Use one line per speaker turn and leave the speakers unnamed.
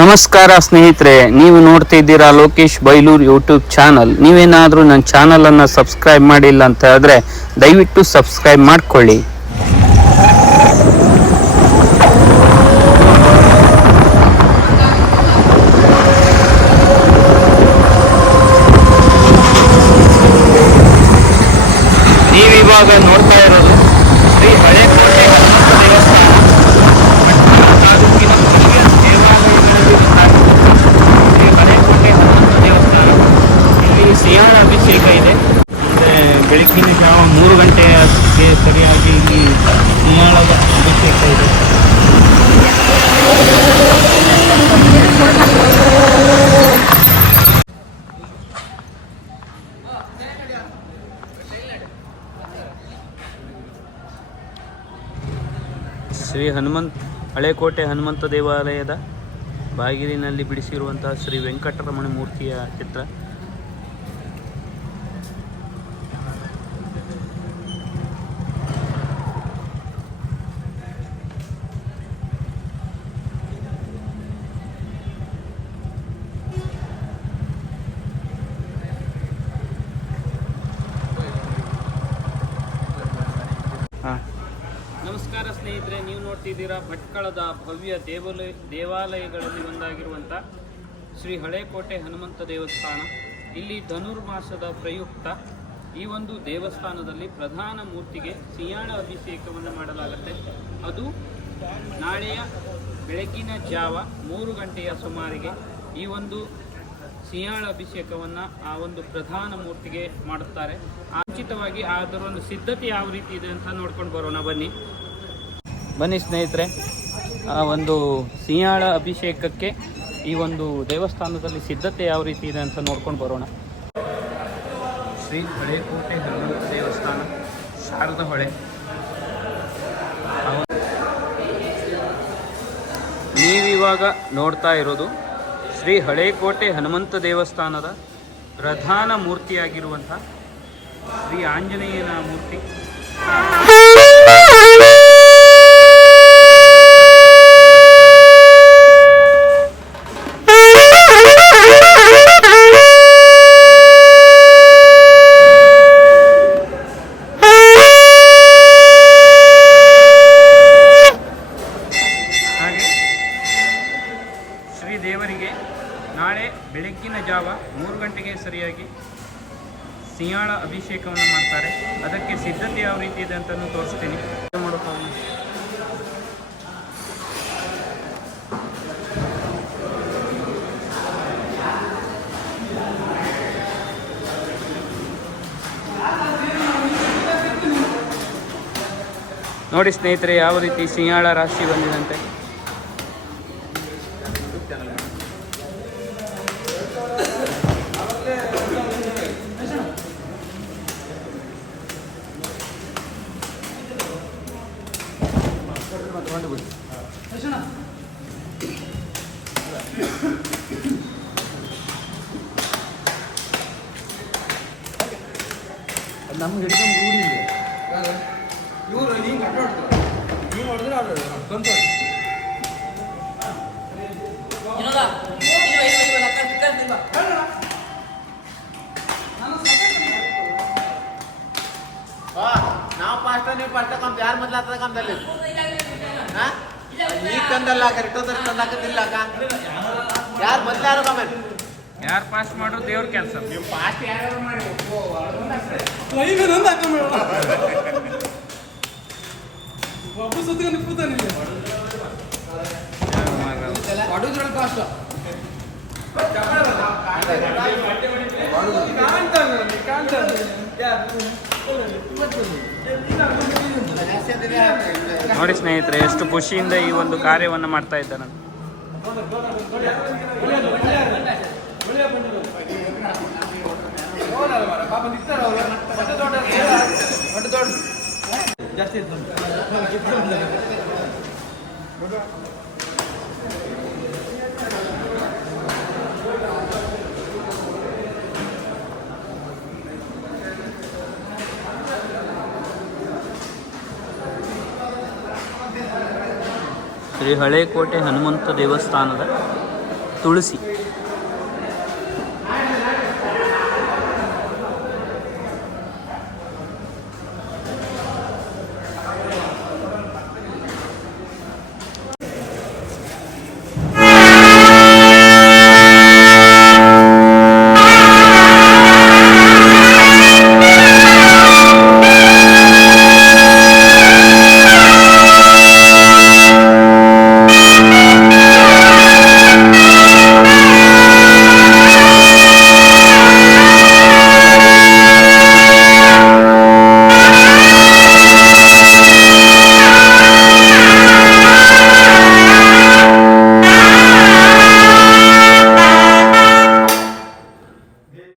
ನಮಸ್ಕಾರ ಸ್ನೇಹಿತರೆ, ನೀವು ನೋಡ್ತಾ ಇದ್ದೀರಾ ಲೋಕೇಶ್ ಬೈಲೂರ್ ಯೂಟ್ಯೂಬ್ ಚಾನಲ್ ನೀವೇನಾದರೂ ನನ್ನ ಚಾನಲನ್ನು ಸಬ್ಸ್ಕ್ರೈಬ್ ಮಾಡಿಲ್ಲ ಅಂತ ಆದರೆ ದಯವಿಟ್ಟು ಸಬ್ಸ್ಕ್ರೈಬ್ ಮಾಡಿಕೊಳ್ಳಿ. ನೀವಿವಾಗ ನೋಡ್ತಾ ಇರೋದು ಶ್ರೀ ಹಳೇಕೋಟೆ ಹನುಮಂತ ದೇವಸ್ಥಾನ ತಾಲೂಕಿನ ಮುಖ್ಯ ದೇವಾಲಯಗಳಲ್ಲಿ ಒಂದಾಗಿದೆ ಶ್ರೀ ಹಳೇಕೋಟೆ ಹನುಮಂತ ದೇವಸ್ಥಾನ ಇಲ್ಲಿ ಸಿಯಾಳ ಅಭಿಷೇಕ ಇದೆ ಮತ್ತೆ ಬೆಳಗಿನ ಜಾವ ಮೂರು ಸರಿಯಾಗಿ ಇಲ್ಲಿ ಮಾಡದ ಅಭಿಷೇಕ ಇದೆ. ಶ್ರೀ ಹನುಮಂತ್, ಹಳೆಕೋಟೆ ಹನುಮಂತ ದೇವಾಲಯದ ಬಾಗಿಲಿನಲ್ಲಿ ಬಿಡಿಸಿರುವಂತಹ ಶ್ರೀ ವೆಂಕಟರಮಣ ಮೂರ್ತಿಯ ಚಿತ್ರ ನಮಸ್ಕಾರ ಸ್ನೇಹಿತರೆ ನೀವು ನೋಡ್ತಿದ್ದೀರಾ ಭಟ್ಕಳದ ಭವ್ಯ ದೇವಾಲಯ, ದೇವಾಲಯಗಳಲ್ಲಿ ಒಂದಾಗಿರುವಂಥ ಶ್ರೀ ಹಳೇಕೋಟೆ ಹನುಮಂತ ದೇವಸ್ಥಾನ. ಇಲ್ಲಿ ಧನುರ್ಮಾಸದ ಪ್ರಯುಕ್ತ ಈ ಒಂದು ದೇವಸ್ಥಾನದಲ್ಲಿ ಪ್ರಧಾನ ಮೂರ್ತಿಗೆ ಸಿಯಾಳ ಅಭಿಷೇಕವನ್ನು ಮಾಡಲಾಗುತ್ತೆ. ಅದು ನಾಳೆಯ ಬೆಳಗಿನ ಜಾವ ಮೂರು ಗಂಟೆಯ ಸುಮಾರಿಗೆ ಈ ಒಂದು ಸಿಯಾಳ ಅಭಿಷೇಕವನ್ನು ಆ ಒಂದು ಪ್ರಧಾನ ಮೂರ್ತಿಗೆ ಮಾಡುತ್ತಾರೆ. ಆಚಿತವಾಗಿ ಅದರ ಒಂದು ಸಿದ್ಧತೆ ಯಾವ ರೀತಿ ಇದೆ ಅಂತ ನೋಡ್ಕೊಂಡು ಬರೋಣ ಬನ್ನಿ. ಬನ್ನಿ ಸ್ನೇಹಿತರೆ ಆ ಒಂದು ಸಿಂಹಾಳ ಅಭಿಷೇಕಕ್ಕೆ ಈ ಒಂದು ದೇವಸ್ಥಾನದಲ್ಲಿ ಸಿದ್ಧತೆ ಯಾವ ರೀತಿ ಇದೆ ಅಂತ ನೋಡ್ಕೊಂಡು ಬರೋಣ. ಶ್ರೀ ಹಳೇಕೋಟೆ ಹನುಮಂತ ದೇವಸ್ಥಾನ ಶಾರದ ಹೊಳೆ. ನೀವಿವಾಗ ನೋಡ್ತಾ ಇರೋದು ಶ್ರೀ ಹಳೇಕೋಟೆ ಹನುಮಂತ ದೇವಸ್ಥಾನದ ಪ್ರಧಾನ ಮೂರ್ತಿಯಾಗಿರುವಂಥ ಶ್ರೀ ಆಂಜನೇಯನ ಮೂರ್ತಿ. ದೇವರಿಗೆ ನಾಳೆ ಬೆಳಗ್ಗಿನ ಜಾವ ಮೂರು ಗಂಟೆಗೆ ಸರಿಯಾಗಿ ಸಿಂಹಾಳ ಅಭಿಷೇಕವನ್ನು ಮಾಡ್ತಾರೆ ಅದಕ್ಕೆ ಸಿದ್ಧತೆ ಯಾವ ರೀತಿ ಇದೆ ಅಂತಲೂ ತೋರಿಸ್ತೀನಿ. ನೋಡಿ ಸ್ನೇಹಿತರೆ, ಯಾವ ರೀತಿ ಸಿಂಹಾಳ ರಾಶಿ ಬಂದಿದಂತೆ
ನಮ್ಗೆ ಹಿಡ್ಕೊಂಡು ರೂಢಿ ಇದೆ ಇವರು ಹಿಂಗೆ ಕಟ್ಟೋಡ್ತಾರೆ ನೀವು ಹೊಡೆದ್ರೆ ಅವ್ರು ಕೊಂತೋಡಿ
ನಾವು ಪಾಸ್ಟ್ ನೀವು ಪಾಸ್ಟ್ ಕಮ್ ಯಾರು ಮೊದ್ಲಾತದ ಕಮ್ದಲ್ಲಿ ಹಾ ನೀ ತಂದಲ್ಲ ಕರೆಕ್ಟ್ ತಂದಾಕತ್ತಿಲ್ಲ ಅಕ್ಕ ಯಾರು ಕಮ್ಮಿ
ಯಾರು ಪಾಸ್ ಮಾಡ್ರು ದೇವ್ರ ಕೆಲಸ.
ನೀವು ಪಾಸ್ಟ್ ಯಾರು ಮಾಡಿ
ಒಬ್ಬ ಸುತ್ತಿಗೆ ಹೊಡೆದ್ರಲ್ಲಿ ಕಾಣ್ತಾನೆ ಕಾಣ್ತಾನೆ
ನೋಡಿ ಸ್ನೇಹಿತರೆ ಎಷ್ಟು ಖುಷಿಯಿಂದ ಈ ಒಂದು ಕಾರ್ಯವನ್ನು ಮಾಡ್ತಾ ಇದ್ದಾನೆ
ಜಾಸ್ತಿ
ಶ್ರೀ ಹಳೇಕೋಟೆ ಹನುಮಂತ ದೇವಸ್ಥಾನದ ತುಳಸಿ.